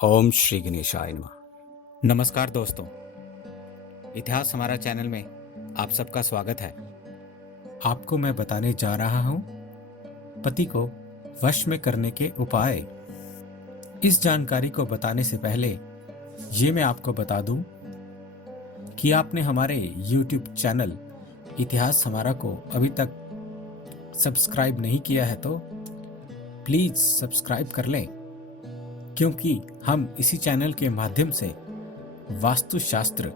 ओम श्री गणेशाय नमः। नमस्कार दोस्तों, इतिहास हमारा चैनल में आप सबका स्वागत है। आपको मैं बताने जा रहा हूँ पति को वश में करने के उपाय। इस जानकारी को बताने से पहले ये मैं आपको बता दूं कि आपने हमारे YouTube चैनल इतिहास हमारा को अभी तक सब्सक्राइब नहीं किया है तो प्लीज़ सब्सक्राइब कर लें, क्योंकि हम इसी चैनल के माध्यम से वास्तुशास्त्र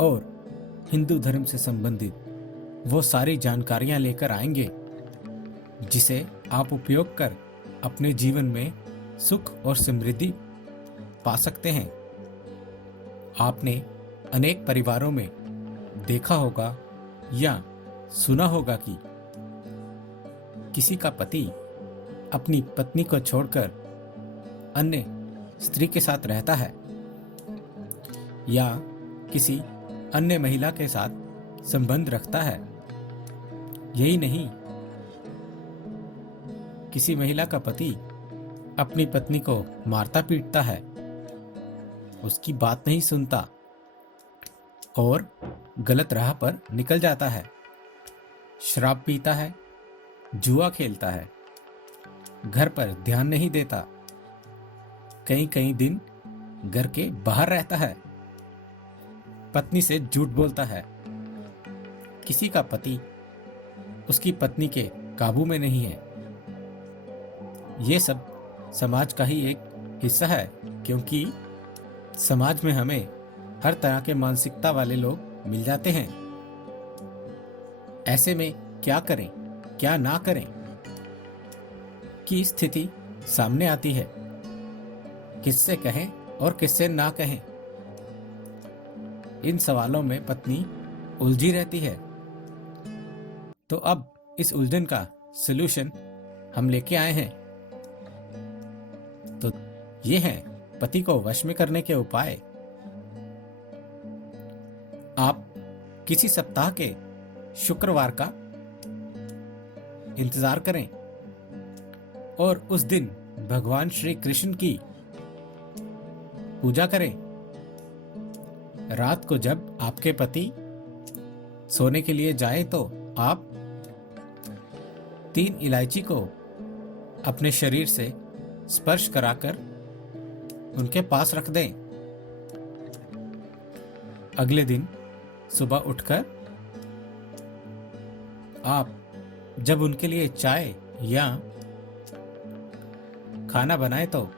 और हिंदू धर्म से संबंधित वो सारी जानकारियां लेकर आएंगे जिसे आप उपयोग कर अपने जीवन में सुख और समृद्धि पा सकते हैं। आपने अनेक परिवारों में देखा होगा या सुना होगा कि किसी का पति अपनी पत्नी को छोड़कर अन्य स्त्री के साथ रहता है या किसी अन्य महिला के साथ संबंध रखता है। यही नहीं, किसी महिला का पति अपनी पत्नी को मारता पीटता है, उसकी बात नहीं सुनता और गलत राह पर निकल जाता है, शराब पीता है, जुआ खेलता है, घर पर ध्यान नहीं देता, कई कई दिन घर के बाहर रहता है, पत्नी से झूठ बोलता है। किसी का पति उसकी पत्नी के काबू में नहीं है। ये सब समाज का ही एक हिस्सा है, क्योंकि समाज में हमें हर तरह के मानसिकता वाले लोग मिल जाते हैं। ऐसे में क्या करें क्या ना करें की स्थिति सामने आती है। किससे कहें और किससे ना कहें, इन सवालों में पत्नी उलझी रहती है। तो अब इस उलझन का सलूशन हम लेके आए हैं। तो ये हैं पति को वश में करने के उपाय। आप किसी सप्ताह के शुक्रवार का इंतजार करें और उस दिन भगवान श्री कृष्ण की पूजा करें। रात को जब आपके पति सोने के लिए जाए तो आप 3 इलायची को अपने शरीर से स्पर्श कराकर उनके पास रख दें। अगले दिन सुबह उठकर आप जब उनके लिए चाय या खाना बनाए तो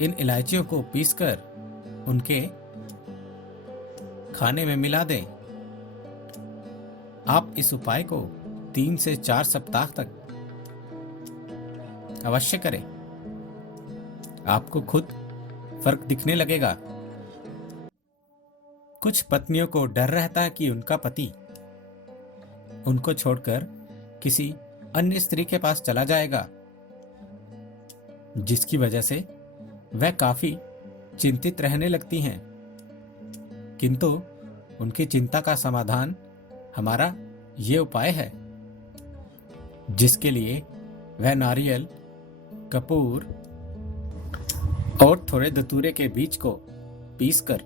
इन इलायचियों को पीसकर उनके खाने में मिला दें। आप इस उपाय को 3 से 4 सप्ताह तक अवश्य करें। आपको खुद फर्क दिखने लगेगा। कुछ पत्नियों को डर रहता है कि उनका पति उनको छोड़कर किसी अन्य स्त्री के पास चला जाएगा, जिसकी वजह से वह काफी चिंतित रहने लगती हैं। किंतु उनकी चिंता का समाधान हमारा ये उपाय है, जिसके लिए वह नारियल, कपूर और थोड़े धतूरे के बीज को पीसकर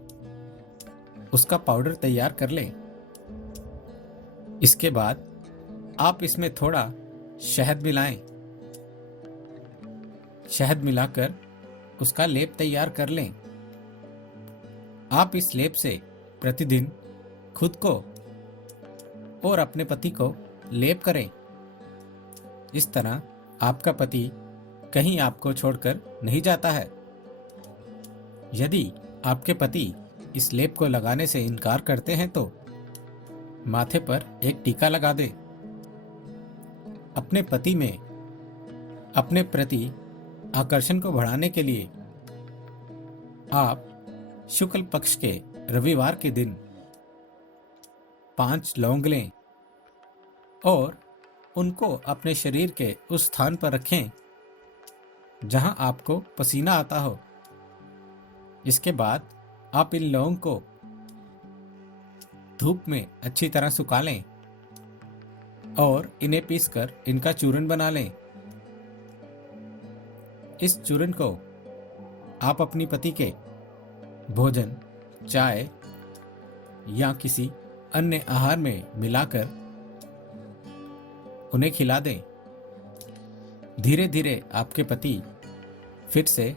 उसका पाउडर तैयार कर लें। इसके बाद आप इसमें थोड़ा शहद मिलाएं। शहद मिलाकर उसका लेप तैयार कर लें। आप इस लेप से प्रतिदिन खुद को और अपने पति को लेप करें। इस तरह आपका पति कहीं आपको छोड़कर नहीं जाता है। यदि आपके पति इस लेप को लगाने से इनकार करते हैं तो माथे पर एक टीका लगा दें। अपने पति में अपने प्रति आकर्षण को बढ़ाने के लिए आप शुक्ल पक्ष के रविवार के दिन 5 लौंग लें और उनको अपने शरीर के उस स्थान पर रखें जहां आपको पसीना आता हो। इसके बाद आप इन लौंग को धूप में अच्छी तरह सुखा लें और इन्हें पीसकर इनका चूर्ण बना लें। इस चूर्ण को आप अपनी पति के भोजन, चाय या किसी अन्य आहार में मिलाकर उन्हें खिला दें। धीरे धीरे आपके पति फिर से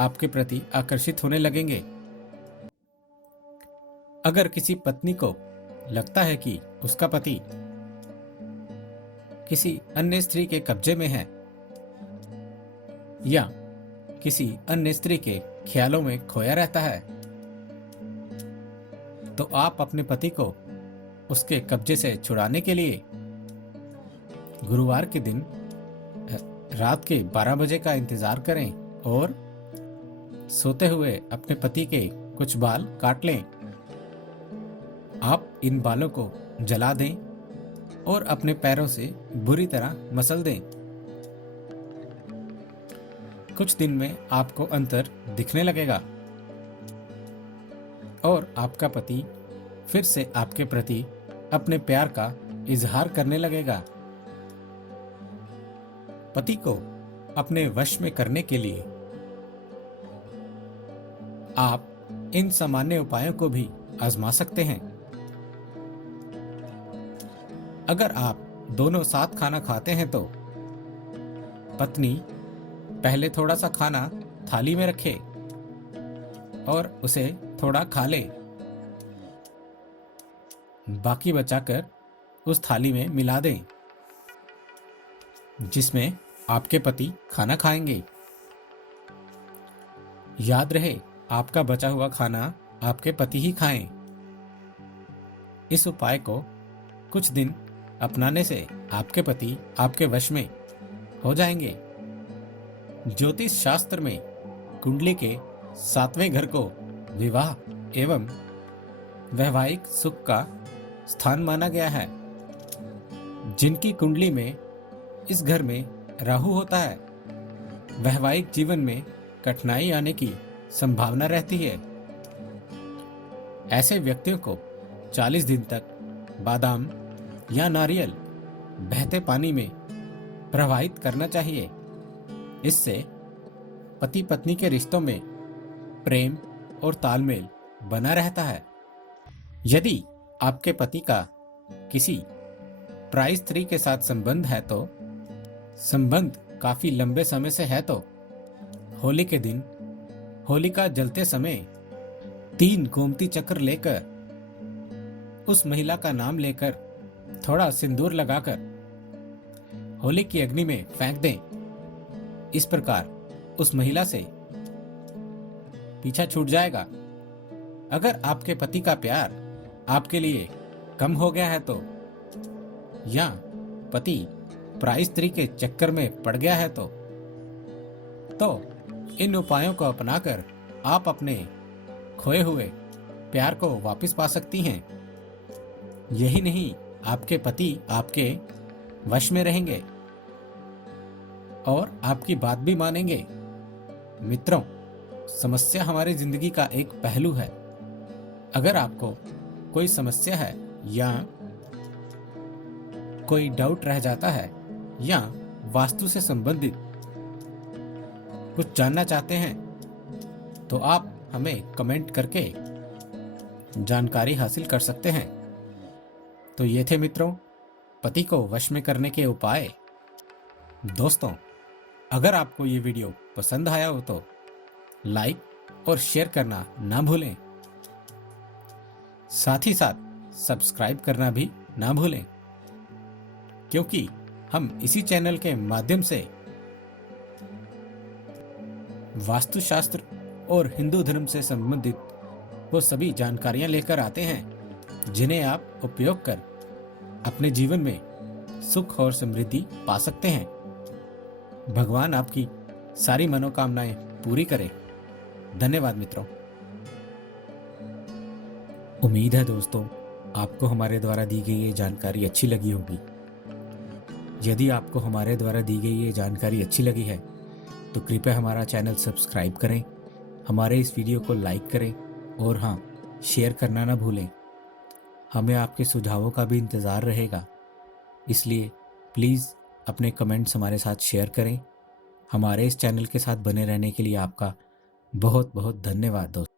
आपके प्रति आकर्षित होने लगेंगे। अगर किसी पत्नी को लगता है कि उसका पति किसी अन्य स्त्री के कब्जे में है या किसी अन्य स्त्री के ख्यालों में खोया रहता है, तो आप अपने पति को उसके कब्जे से छुड़ाने के लिए गुरुवार के दिन रात के 12 बजे का इंतजार करें और सोते हुए अपने पति के कुछ बाल काट लें। आप इन बालों को जला दें और अपने पैरों से बुरी तरह मसल दें। कुछ दिन में आपको अंतर दिखने लगेगा और आपका पति फिर से आपके प्रति अपने प्यार का इजहार करने लगेगा। पति को अपने वश में करने के लिए आप इन सामान्य उपायों को भी आजमा सकते हैं। अगर आप दोनों साथ खाना खाते हैं तो पत्नी पहले थोड़ा सा खाना थाली में रखे और उसे थोड़ा खा ले, बाकी बचाकर उस थाली में मिला दें जिसमें आपके पति खाना खाएंगे। याद रहे, आपका बचा हुआ खाना आपके पति ही खाएं। इस उपाय को कुछ दिन अपनाने से आपके पति आपके वश में हो जाएंगे। ज्योतिष शास्त्र में कुंडली के 7वें घर को विवाह एवं वैवाहिक सुख का स्थान माना गया है। जिनकी कुंडली में इस घर में राहु होता है, वैवाहिक जीवन में कठिनाई आने की संभावना रहती है। ऐसे व्यक्तियों को 40 दिन तक बादाम या नारियल बहते पानी में प्रवाहित करना चाहिए। इससे पति पत्नी के रिश्तों में प्रेम और तालमेल बना रहता है। यदि आपके पति का किसी पराई स्त्री के साथ संबंध है तो संबंध काफी लंबे समय से है तो होली के दिन होलिका जलते समय 3 गोमती चक्र लेकर उस महिला का नाम लेकर थोड़ा सिंदूर लगाकर होली की अग्नि में फेंक दें। इस प्रकार उस महिला से पीछा छूट जाएगा। अगर आपके पति का प्यार आपके लिए कम हो गया है तो या पति पराई स्त्री के चक्कर में पड़ गया है तो इन उपायों को अपनाकर आप अपने खोए हुए प्यार को वापस पा सकती हैं। यही नहीं, आपके पति आपके वश में रहेंगे और आपकी बात भी मानेंगे। मित्रों, समस्या हमारी जिंदगी का एक पहलू है। अगर आपको कोई समस्या है या कोई डाउट रह जाता है या वास्तु से संबंधित कुछ जानना चाहते हैं तो आप हमें कमेंट करके जानकारी हासिल कर सकते हैं। तो ये थे मित्रों पति को वश में करने के उपाय। दोस्तों, अगर आपको ये वीडियो पसंद आया हो तो लाइक और शेयर करना ना भूलें। साथ ही साथ सब्सक्राइब करना भी ना भूलें, क्योंकि हम इसी चैनल के माध्यम से वास्तुशास्त्र और हिंदू धर्म से संबंधित वो सभी जानकारियां लेकर आते हैं जिन्हें आप उपयोग कर अपने जीवन में सुख और समृद्धि पा सकते हैं। भगवान आपकी सारी मनोकामनाएं पूरी करें। धन्यवाद मित्रों। उम्मीद है दोस्तों आपको हमारे द्वारा दी गई ये जानकारी अच्छी लगी होगी। यदि आपको हमारे द्वारा दी गई ये जानकारी अच्छी लगी है तो कृपया हमारा चैनल सब्सक्राइब करें, हमारे इस वीडियो को लाइक करें और हाँ, शेयर करना ना भूलें। हमें आपके सुझावों का भी इंतज़ार रहेगा, इसलिए प्लीज़ अपने कमेंट्स हमारे साथ शेयर करें। हमारे इस चैनल के साथ बने रहने के लिए आपका बहुत बहुत धन्यवाद दोस्तों।